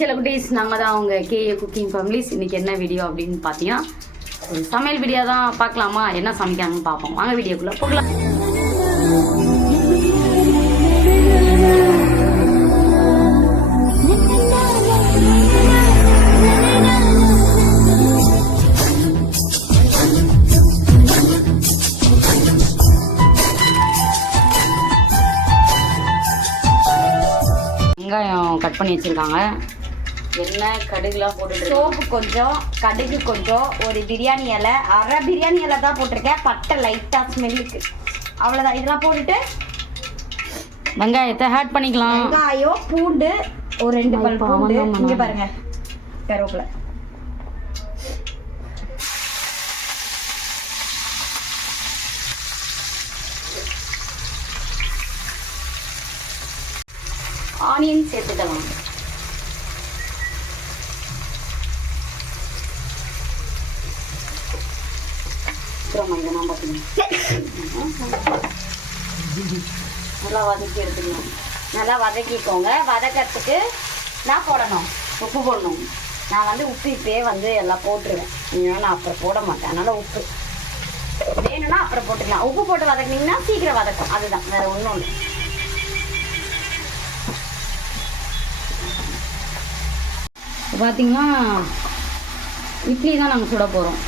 செல்லக்குட்டீஸ், நாங்கள் தான் அவங்க கேஏ குக்கிங் ஃபேமிலிஸ். இன்றைக்கி என்ன வீடியோ அப்படின்னு பார்த்தீங்கன்னா ஒரு சமையல் வீடியோ தான். பார்க்கலாமா என்ன சமைக்காங்கன்னு பார்ப்போம். வாங்க வீடியோக்குள்ளே போகலாம். வெங்காயம் கட் பண்ணி வச்சுருக்காங்க. எண்ணெய் கடுகுலாம் போட்டு, சோப்பு கொஞ்சம், கடுகு கொஞ்சம், ஒரு பிரியாணி இலை, அரை பிரியாணி இலை தான் போட்டிருக்கேன். பட்டை லைட்டாக ஸ்மெல்லுக்கு, அவ்வளோதான். இதெல்லாம் போட்டுட்டு வெங்காயத்தை ஆட் பண்ணிக்கலாம். வெங்காயம், பூண்டு, ஒரு 2 பல் பூண்டு. இங்கே பாருங்க, கருவேப்பிலை. ஆனியன் சேர்த்துக்கலாம். நல்லா வதக்கி எடுத்துக்கணும். நல்லா வதக்கிக்கோங்க. வதக்கிறதுக்கு நான் போடணும், உப்பு போடணும். நான் வந்து உப்பு இப்பயே வந்து எல்லாம் போட்டுருவேன். நான் அப்புறம் போட மாட்டேன். அதனால் உப்பு வேணும்னா அப்புறம் போட்டுக்கலாம். உப்பு போட்டு வதக்கினீங்கன்னா சீக்கிரம் வதக்கும். அதுதான், வேறு ஒன்றும் இல்லை. பார்த்தீங்கன்னா இட்லி தான் நாங்கள் சுட போகிறோம்.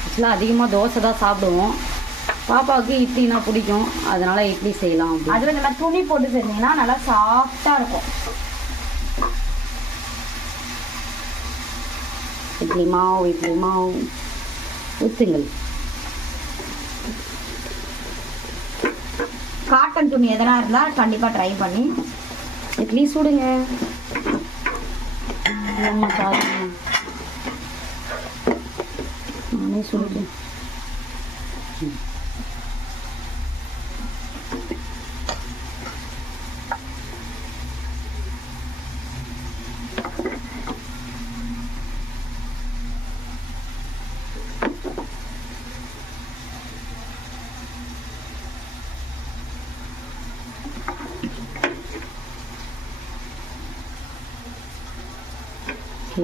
ஆக்சுவலாக அதிகமாக தோசை தான் சாப்பிடுவோம். பாப்பாவுக்கு இட்லினா பிடிக்கும், அதனால் இட்லி செய்யலாம். அதில் இந்த மாதிரி துணி போட்டு செஞ்சீங்கன்னா நல்லா சாஃப்டாக இருக்கும். இட்லி மாவு ஊற்றுங்கள். காட்டன் துணி எதனா இருந்தால் கண்டிப்பாக ட்ரை பண்ணி இட்லி சுடுங்க. நானே சுடுறேன்.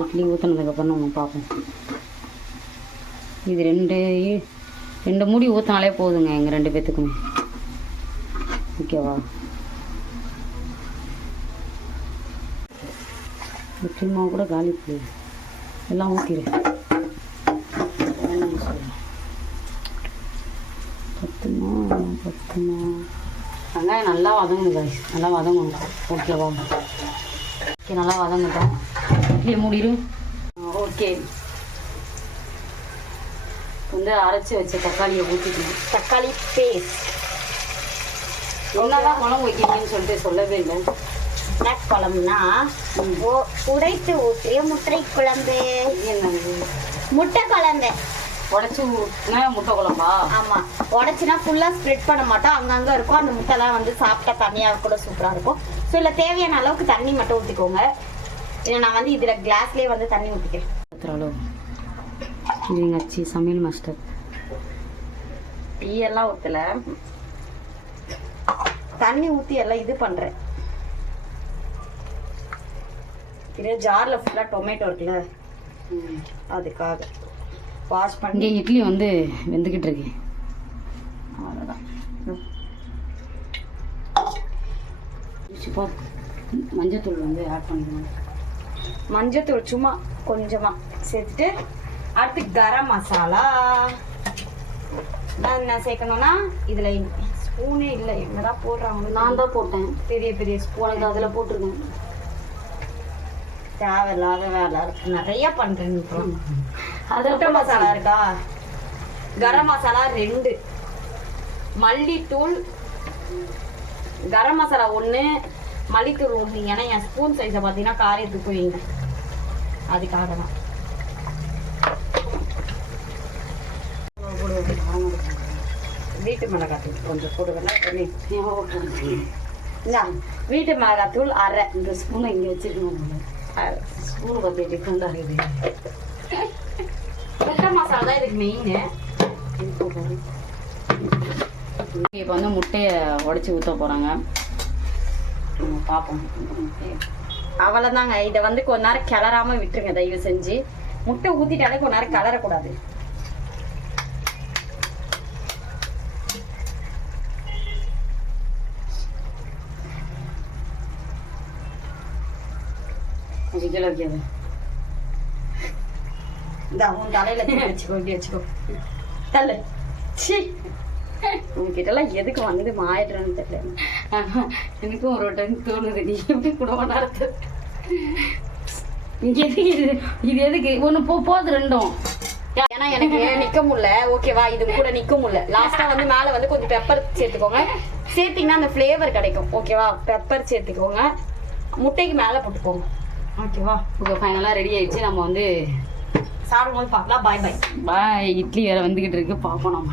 இட்லி ஊற்றினதுக்கப்புறம் நம்ம பார்ப்போம். இது ரெண்டு மூடி ஊற்றினாலே போதுங்க எங்கள் 2 பேர்த்துக்குமே. ஓகேவா? இட்லி மாவு கூட காலி போகுது. எல்லாம் ஊற்றிடு. பத்துமா வெங்காயம் நல்லா வதங்குங்க. நல்லா வதங்கணும். ஓகேவா? ஓகே, நல்லா வதங்கட்டும். இட்லியை மூடிடு. ஓகே, வந்து அரைச்சி வச்ச தக்காளியை ஊற்றிக்கணும். தக்காளி பேஸ்ட். என்னதான் குழம்பு வைக்கிறீங்கன்னு சொல்லிட்டு சொல்லவே இல்லை. என்ன குழம்புனா உடைத்து ஊற்றிய முட்டை குழம்பு. என்னது? முட்டை குழம்பு. உடச்சி ஊற்றினா முட்டை குழம்பா? ஆமாம். உடச்சினா ஃபுல்லாக ஸ்ப்ரெட் பண்ண மாட்டோம். அங்கங்கே இருக்கும். அந்த முட்டைலாம் வந்து சாப்பிட்டா தண்ணியாக கூட சூப்பராக இருக்கும். ஸோ இல்லை, தேவையான அளவுக்கு தண்ணி மட்டும் ஊற்றிக்கோங்க. இல்லை, நான் வந்து இதில் கிளாஸ்லேயே வந்து தண்ணி ஊற்றிக்கிறேன். அளவு இது எங்கள் அச்சி சமையல் மாஸ்டர். டீ எல்லாம் ஊற்றலை, தண்ணி ஊற்றி எல்லாம் இது பண்ணுறேன். இது ஜாரில் ஃபுல்லாக டொமேட்டோ இருக்குல்ல, அதுக்காக வாஷ் பண்ணி. இங்கே இட்லி வந்து வெந்துக்கிட்டு இருக்கு. அவ்வளோதான். மஞ்சத்தூள் வந்து ஆட் பண்ணணும். மஞ்சத்தூள் சும்மா கொஞ்சமாக சேர்த்துட்டு, அடுத்து கரம் மசாலா நான் என்ன சேர்க்கணும்னா, இதில் ஸ்பூனே இல்லை, என்னதான் போடுறாங்க. நான் தான் போட்டேன். பெரிய பெரிய ஸ்பூன் உனக்கு அதில் போட்டிருக்கேன். தேவையில்லாத வேலை இருக்கு, நிறைய பண்ணுறேன். அதில் முட்டை மசாலா இருக்கா, கரம் மசாலா 2, மல்லித்தூள், கரம் மசாலா 1, மல்லித்தூள் 1. ஏன்னா என் ஸ்பூன் சைஸை பார்த்தீங்கன்னா காரியத்துக்கு வைங்க, அதுக்காக தான். வீட்டு மிளகாத்தூள் கொஞ்சம் போடுவேன். வீட்டு மிளகாத்தூள் அரை. இந்த ஸ்பூனை இங்கே வச்சுக்கணும். ஸ்பூனை பற்றி டிஃப்ரெண்டாக இருக்குது. முட்டை மசாலா தான் இதுக்கு மெயின். இப்போ வந்து முட்டையை உடச்சி ஊற்ற போகிறாங்க. நம்ம பார்ப்போம். அவ்வளோதாங்க. இதை வந்து கொஞ்ச நேரம் கிளறாம விட்டுருங்க தயவு செஞ்சு. முட்டை ஊற்றிட்டாலே கொஞ்ச நேரம் கிளறக்கூடாது. கொஞ்சம் கீழே வைக்காது. இந்த உன் தலையில வச்சுக்கோ, இப்படி வச்சுக்கோ. தள்ளு. சி உங்ககிட்டலாம் எதுக்கு வந்து மாயிடுறேன்னு தெரியல. எனக்கும் ஒரு டைம் தோணுது, நீ எப்படி குடும்பம் நடத்து. இங்க எதுக்கு இது எதுக்கு ஒன்று போகுது ரெண்டும். ஏன்னா எனக்கு நிக்க முடியல. ஓகேவா, இது கூட நிக்க முடியல. லாஸ்டா வந்து மேல வந்து கொஞ்சம் பெப்பர் சேர்த்துக்கோங்க. சேர்த்தீங்கன்னா அந்த ஃப்ளேவர் கிடைக்கும். ஓகேவா, பெப்பர் சேர்த்துக்கோங்க. முட்டைக்கு மேல போட்டுக்கோங்க. ஓகேவா, இப்போ ஃபைனலாக ரெடி ஆயிடுச்சு. நம்ம வந்து சாப்பிடும்போது பார்க்கலாம். பாய் பாய். பாய். இட்லி வேற வந்துகிட்டு இருக்கு, பார்ப்போம் நம்ம.